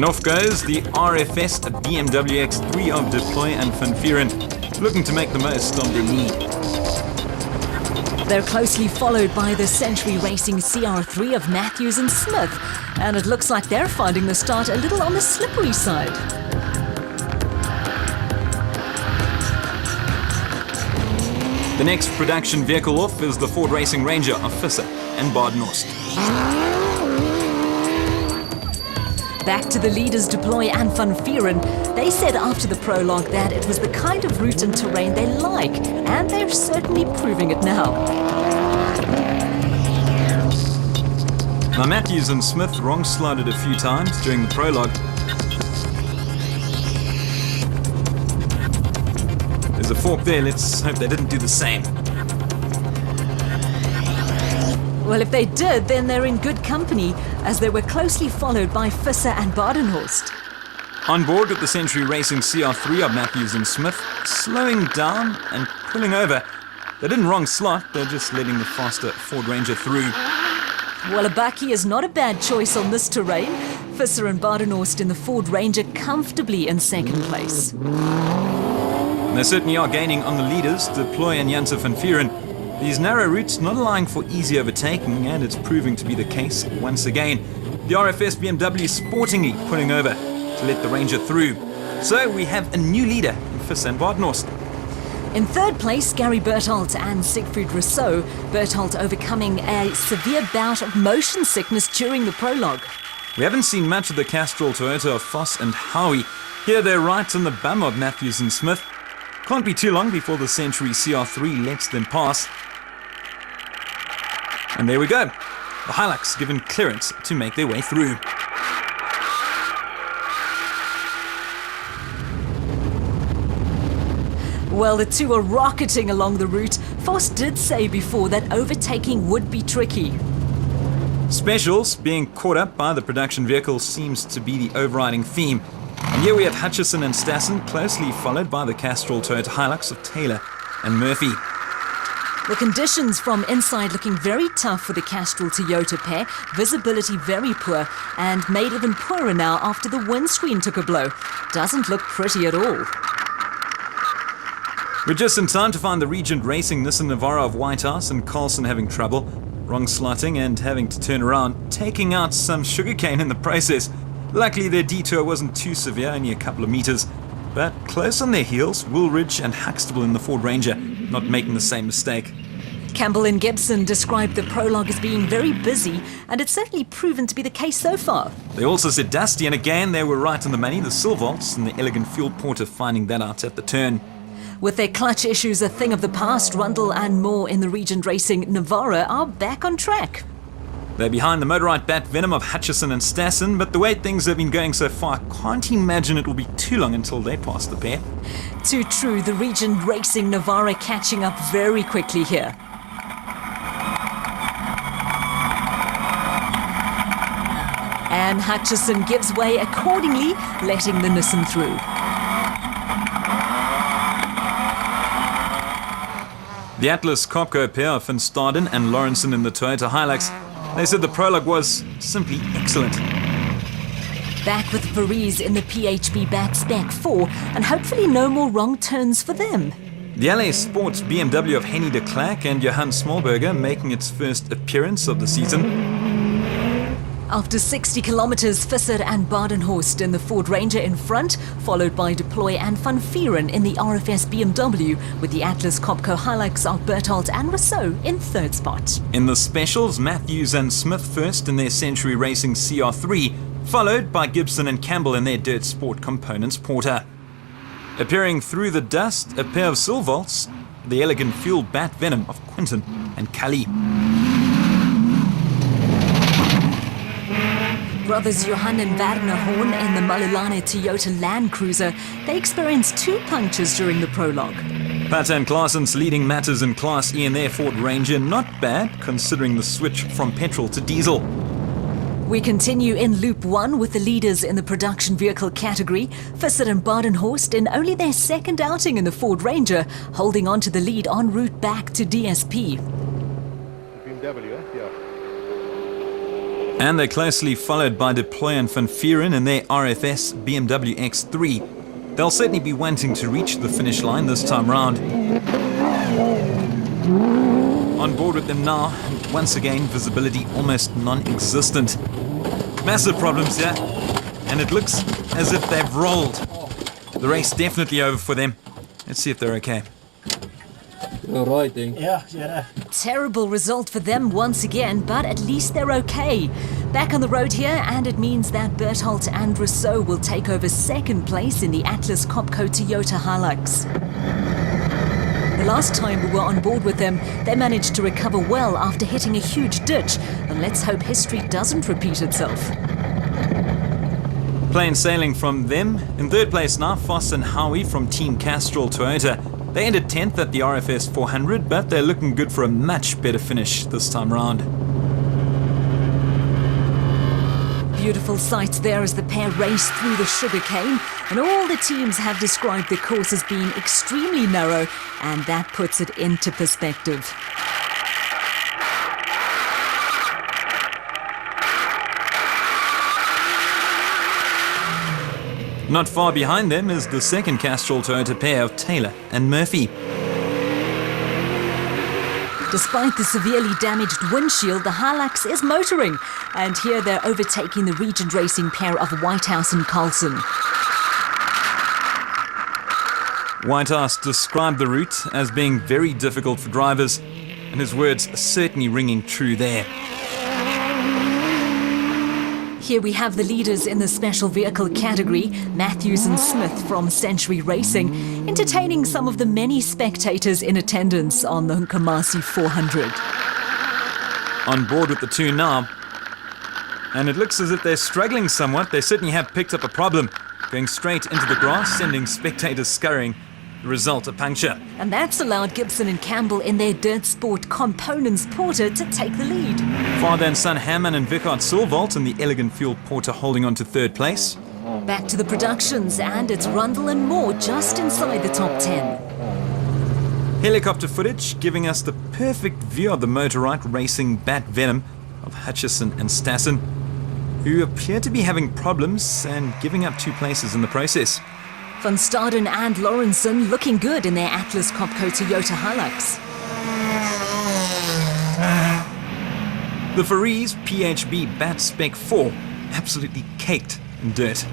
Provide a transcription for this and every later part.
And off goes the RFS BMW X3 of Deploy and Van Vuuren, looking to make the most of their lead. They're closely followed by the Century Racing CR3 of Matthews and Smith, and it looks like they're finding the start a little on the slippery side. The next production vehicle off is the Ford Racing Ranger of Visser and Badenhorst. Back to the leaders Deploy and Van Vuuren. They said after the prologue that it was the kind of route and terrain they like, and they're certainly proving it now. Now Matthews and Smith wrong slotted a few times during the prologue. There's a fork there, let's hope they didn't do the same. Well, if they did, then they're in good company, as they were closely followed by Visser and Badenhorst. On board with the Century Racing CR3 of Matthews and Smith, slowing down and pulling over. They didn't wrong slot, they're just letting the faster Ford Ranger through. Well, a bakkie is not a bad choice on this terrain. Visser and Badenhorst in the Ford Ranger comfortably in second place. And they certainly are gaining on the leaders, Deploy and Janse van Vuuren. These narrow routes not allowing for easy overtaking, and it's proving to be the case once again. The RFS BMW sportingly pulling over to let the Ranger through. So we have a new leader in Visser and Badenhorst. In third place, Gary Bertholdt and Siegfried Rousseau. Bertholdt overcoming a severe bout of motion sickness during the prologue. We haven't seen much of the Castrol Toyota of Voss and Howie. Here they're right on the bum of Matthews and Smith. Can't be too long before the Century CR3 lets them pass. And there we go. The Hilux given clearance to make their way through. Well, the two are rocketing along the route. Voss did say before that overtaking would be tricky. Specials being caught up by the production vehicle seems to be the overriding theme. And here we have Hutchison and Stassen closely followed by the Castrol Toyota Hilux of Taylor and Murphy. The conditions from inside looking very tough for the Castrol Toyota pair. Visibility very poor, and made even poorer now after the windscreen took a blow. Doesn't look pretty at all. We're just in time to find the Regent Racing Nissan Navara of Whitehouse and Carlson having trouble. Wrong slotting and having to turn around, taking out some sugarcane in the process. Luckily their detour wasn't too severe, only a couple of meters. But close on their heels, Woolridge and Huxtable in the Ford Ranger, not making the same mistake. Campbell and Gibson described the prologue as being very busy, and it's certainly proven to be the case so far. They also said dusty, and again they were right on the money. The Silvolts and the Elegant Fuel Porter finding that out at the turn. With their clutch issues a thing of the past, Rundle and Moore in the Regent Racing Navara are back on track. They're behind the Motorite Bat Venom of Hutchison and Stassen, but the way things have been going so far, I can't imagine it will be too long until they pass the pair. Too true, the Regent Racing Navara catching up very quickly here. And Hutchison gives way accordingly, letting the Nissan through. The Atlas Copco pair of Van Staden and Lawrenson in the Toyota Hilux. They said the prologue was simply excellent. Back with Varese in the PHB Bat Spec 4, and hopefully no more wrong turns for them. The LA Sports BMW of Henny de Klerk and Johan Smallberger making its first appearance of the season. After 60 kilometers, Visser and Badenhorst in the Ford Ranger in front, followed by Deploy and Van Vuuren in the RFS BMW, with the Atlas Copco Hilux of Bertholdt and Rousseau in third spot. In the specials, Matthews and Smith first in their Century Racing CR3, followed by Gibson and Campbell in their Dirt Sport Components Porter. Appearing through the dust, a pair of Silvolts, the Elegant Fuel Bat Venom of Quinton and Cully. Brothers Johan and Werner Horn in the Malulane Toyota Land Cruiser, they experienced 2 punctures during the prologue. Pat and Claessen's leading matters in Class E in their Ford Ranger, not bad considering the switch from petrol to diesel. We continue in Loop 1 with the leaders in the production vehicle category, Visser and Badenhorst in only their second outing in the Ford Ranger, holding on to the lead en route back to DSP. And they're closely followed by Deploy and Van Vuuren in their RFS BMW X3. They'll certainly be wanting to reach the finish line this time round. On board with them now, once again, visibility almost non-existent. Massive problems here, and it looks as if they've rolled. The race definitely over for them. Let's see if they're okay. Right, then. Yeah. Terrible result for them once again, but at least they're okay. Back on the road here, and it means that Berthold and Rousseau will take over second place in the Atlas Copco Toyota Hilux. The last time we were on board with them, they managed to recover well after hitting a huge ditch, and let's hope history doesn't repeat itself. Plain sailing from them. In third place now, Foss and Howie from Team Castrol Toyota. They ended 10th at the RFS 400, but they're looking good for a much better finish this time round. Beautiful sights there as the pair race through the sugarcane, and all the teams have described the course as being extremely narrow, and that puts it into perspective. Not far behind them is the second Castrol Toyota pair of Taylor and Murphy. Despite the severely damaged windshield, the Hilux is motoring, and here they're overtaking the Regent Racing pair of Whitehouse and Carlson. Whitehouse described the route as being very difficult for drivers, and his words are certainly ringing true there. Here we have the leaders in the special vehicle category, Matthews and Smith from Century Racing, entertaining some of the many spectators in attendance on the Nkomazi 400. On board with the two now, and it looks as if they're struggling somewhat. They certainly have picked up a problem, going straight into the grass, sending spectators scurrying. The result, a puncture. And that's allowed Gibson and Campbell in their Dirt Sport Components Porter to take the lead. Father and son Hammond and Vickard Silvolt in the Elegant Fuel Porter holding on to third place. Back to the productions, and it's Rundle and Moore just inside the top 10. Helicopter footage giving us the perfect view of the Motorite racing Bat Venom of Hutchison and Stassen, who appear to be having problems and giving up 2 places in the process. Van Staden and Lawrenson looking good in their Atlas Copco Toyota Hilux. The Farees PHB Bat Spec 4 absolutely caked in dirt.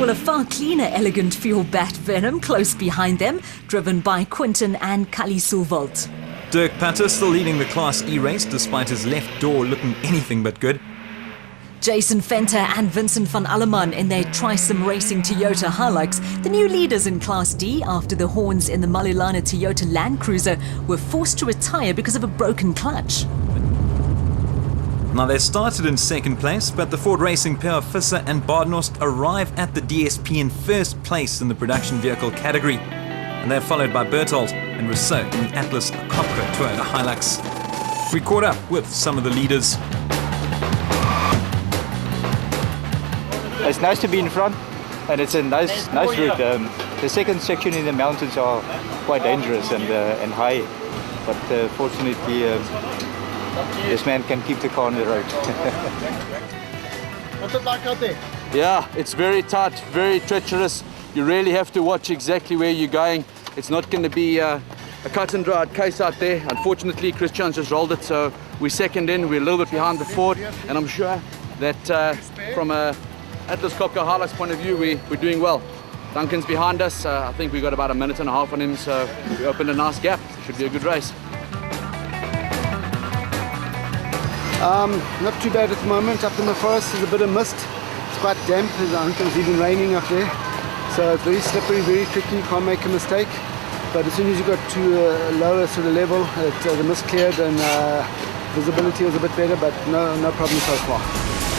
Well, a far cleaner Elegant Fuel Bat Venom close behind them, driven by Quinton and Kali Silvolt. Dirk Patter still leading the Class E race despite his left door looking anything but good. Jason Fenter and Vincent van Alleman in their Trisim Racing Toyota Hilux, the new leaders in Class D after the horns in the Malulana Toyota Land Cruiser were forced to retire because of a broken clutch. Now they started in second place, but the Ford Racing pair of Visser and Badenhorst arrive at the DSP in first place in the production vehicle category. And they're followed by Berthold and Rousseau in the Atlas Copco Toyota Hilux. We caught up with some of the leaders. It's nice to be in front, and it's a nice route. The second section in the mountains are quite dangerous and high, but fortunately this man can keep the car on the road. What's it like out there? Yeah, it's very tight, very treacherous. You really have to watch exactly where you're going. It's not going to be a cut and dried case out there. Unfortunately, Christian's just rolled it, so we're second in. We're a little bit behind the Ford, and I'm sure that from a Atlas Copco Hilux point of view, we're doing well. Duncan's behind us. I think we got about a minute and a half on him, so we opened a nice gap. Should be a good race. Not too bad at the moment. Up in the forest there's a bit of mist. It's quite damp. I think it's even raining up there. So it's very slippery, very tricky. You can't make a mistake. But as soon as you got to a lower sort of level, the mist cleared and visibility was a bit better, but no problem so far.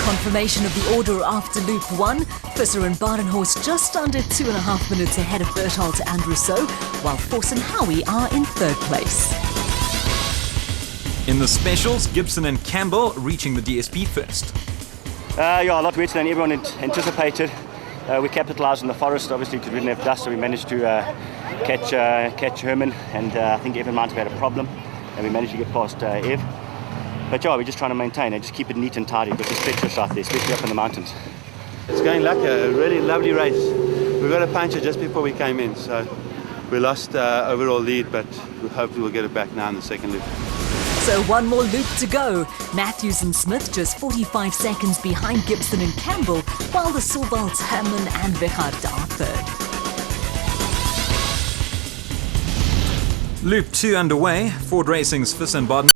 Confirmation of the order after Loop 1. Visser and Badenhorst just under 2.5 minutes ahead of Berthold and Rousseau, while Force and Howie are in third place. In the specials, Gibson and Campbell reaching the DSP first. Yeah, a lot wetter than everyone anticipated. We capitalised on the forest, obviously, because we didn't have dust, so we managed to catch Herman, and I think Evan might have had a problem, and we managed to get past Ev. But yeah, we're just trying to maintain and just keep it neat and tidy because it's treacherous out there, especially up in the mountains. It's going like a really lovely race. We got a puncture just before we came in, so we lost overall lead, but we hope we'll get it back now in the second loop. So one more loop to go. Matthews and Smith just 45 seconds behind Gibson and Campbell, while the Sewelds, Herman and Weghardt are third. Loop 2 underway. Ford Racing's Visser and Baden